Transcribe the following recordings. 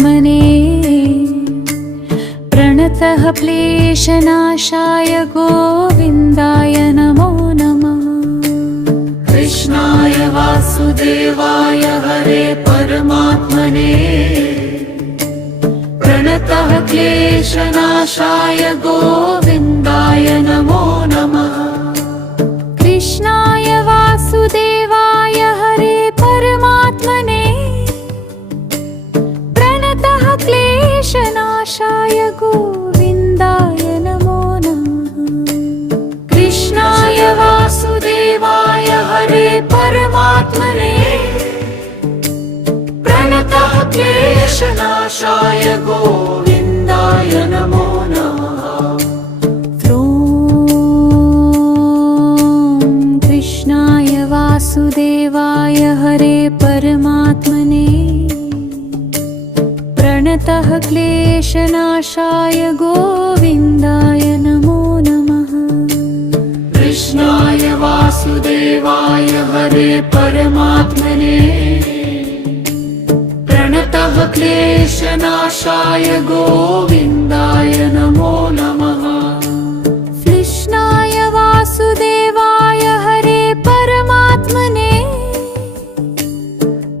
परमात्मने प्रणतः क्लेशनाशाय गोविन्दाय नमो नमः। कृष्णाय वासुदेवाय हरे परमात्मने प्रणतः क्लेशनाशाय गोविन्दाय नमो नमः। कृष्णाय वासुदेवाय हरे परमात्मने प्रणतः क्लेशनाशाय गोविन्दाय नमो नमः। कृष्णाय वासुदेवाय हरे परमात्मने प्रणतः क्लेशनाशाय गोविन्दाय नमो नमः। कृष्णाय वासुदेवाय हरे परमात्मने प्रणतः क्लेशनाशाय गोविन्दाय नमो नमः। कृष्णाय वासुदेवाय हरे परमात्मने प्रणतः क्लेशनाशाय गोविन्दाय नमो नमः। कृष्णाय वासुदेवाय हरे परमात्मने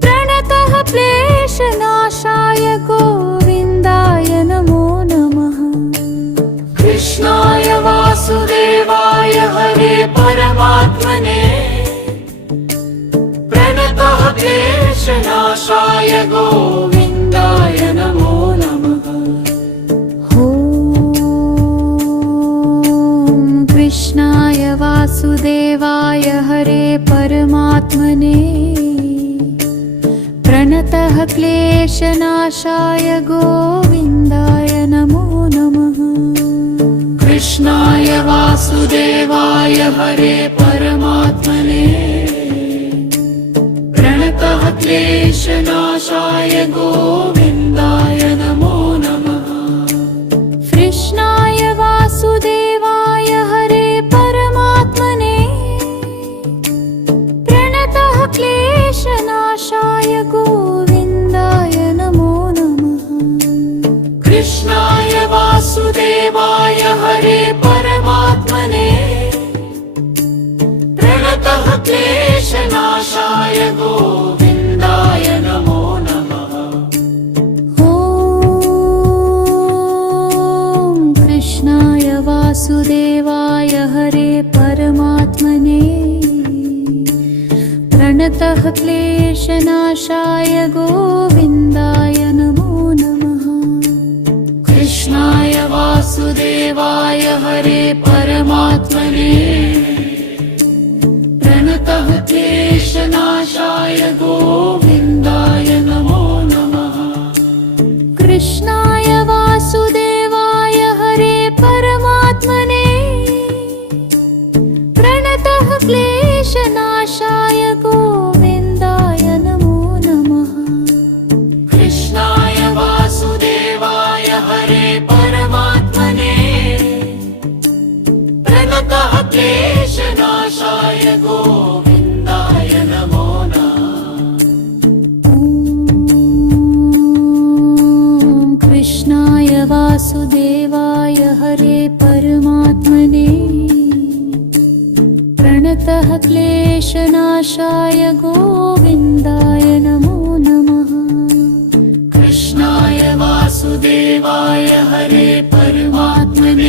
प्रणतः क्लेशनाशाय गोविन्दाय नमो नमः। कृष्णाय वासुदेवाय हरे परमात्मने प्रणतः क्लेशनाशाय गोविन्दाय नमो नमः। कृष्णाय वासुदेवाय हरे परमात्मने प्रणतः क्लेशनाशाय गोविन्दाय नमो नमः। कृष्णाय वासुदेवाय हरे परमात्मने प्रणतः क्लेशनाशाय गोविन्दाय नमो नमः। कृष्णाय वासुदेवाय हरे परमात्मने प्रणतः क्लेशनाशाय गोविन्दाय नमो नमः। कृष्णाय वासुदेवाय हरे परमात्मने प्रणतः क्लेशनाशाय गोविन्दाय नमो नमः। कृष्णाय वासुदेवाय हरे परमात्मने प्रणतः क्लेशनाशाय गोविन्दाय नमो नमः। कृष्णाय वासुदेवाय हरे परमात्मने प्रणतः क्लेशनाशाय गोविन्दाय नमो नमः। कृष्णाय वासुदेवाय हरे परमात्मने प्रणतः क्लेशनाशाय गोविन्दाय नमो नमः। कृष्णाय वासुदेवाय हरे परमात्मने प्रणतः क्लेशनाशाय गोविन्दाय नमो नमः। कृष्णाय वासुदेवाय हरे परमात्मने प्रणतः क्लेशनाशाय गोविन्दाय नमो नमः। कृष्णाय वासुदेवाय हरे परमात्मने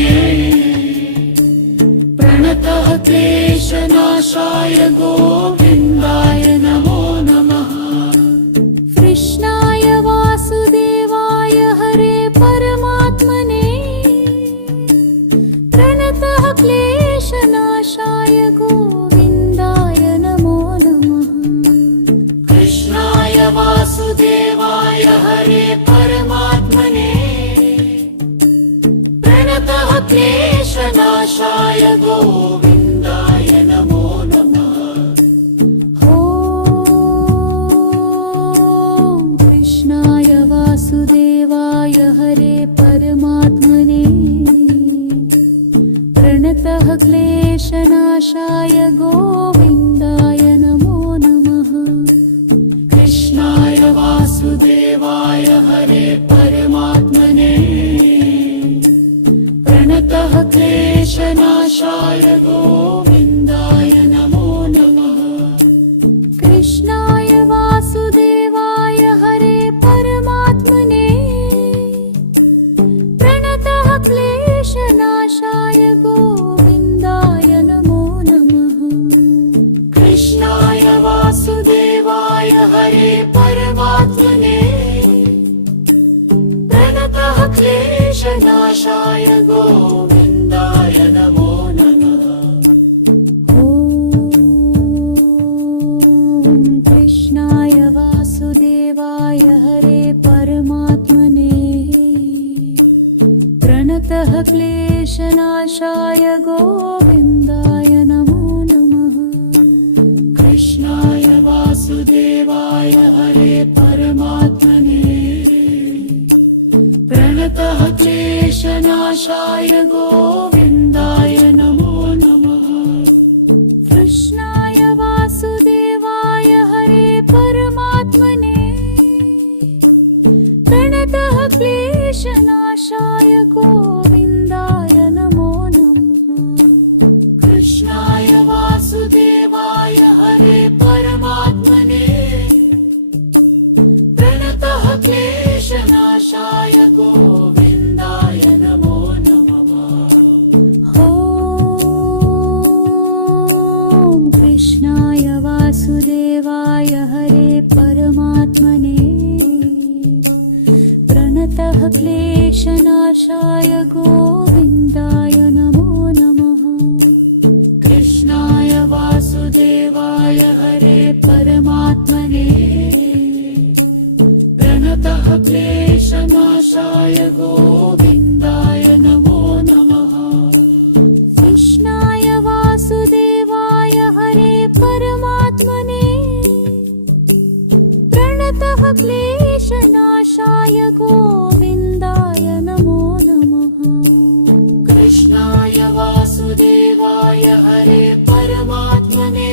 प्रणतः क्लेशनाशाय गोविन्दाय नमो नमः। कृष्णाय वासुदेवाय हरे परमात्मने प्रणतः क्लेशनाशाय गोविन्दाय नमो नमः। कृष्णाय वासुदेवाय हरे परमात्मने प्रणतः क्लेशनाशाय गोविन्दाय नमो नमः। कृष्णाय वासुदेवाय हरे परमात्मने प्रणतः क्लेशनाशाय गोविन्दाय नमो नमः। कृष्णाय वासुदेवाय हरे प्रणतः क्लेशनाशाय गोविन्दाय नमो नमः कृष्णाय वासुदेवाय हरे परमात्मने प्रणतः क्लेशनाशाय गोविन्दाय नमो नमः कृष्णाय वासुदेवाय हरे परमात्मने प्रणतः क्लेशनाशाय गोविन्दाय नमो नमः ॐ कृष्णाय वासुदेवाय हरे परमात्मने प्रणतः क्लेशनाशाय गोविन्दाय नमो नमः कृष्णाय वासुदेवाय हरे परमात्मने प्रणतः क्लेशनाशाय गोविन्दाय नमो नमः कृष्णाय वासुदेवाय हरे परमात्मने प्रणतः क्लेशनाशाय गोविन्दाय नमो नमः कृष्णाय वासुदेवाय हरे परमात्मने प्रणतः क्लेशनाशाय गोविन्दाय नमो नमः ॐ कृष्णाय वासुदेवाय हरे परमात्मने प्रणतः क्लेशनाशाय गोविन्दाय नमो नमः कृष्णाय वासुदेवाय हरे परमात्मने प्रणतः क्लेशनाशाय गोविन्दाय नमो नमः कृष्णाय वासुदेवाय हरे परमात्मने प्रणतः क्लेशनाशाय गोविन्दाय नमो नमः कृष्णाय वासुदेवाय हरे परमात्मने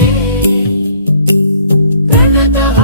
प्रणतः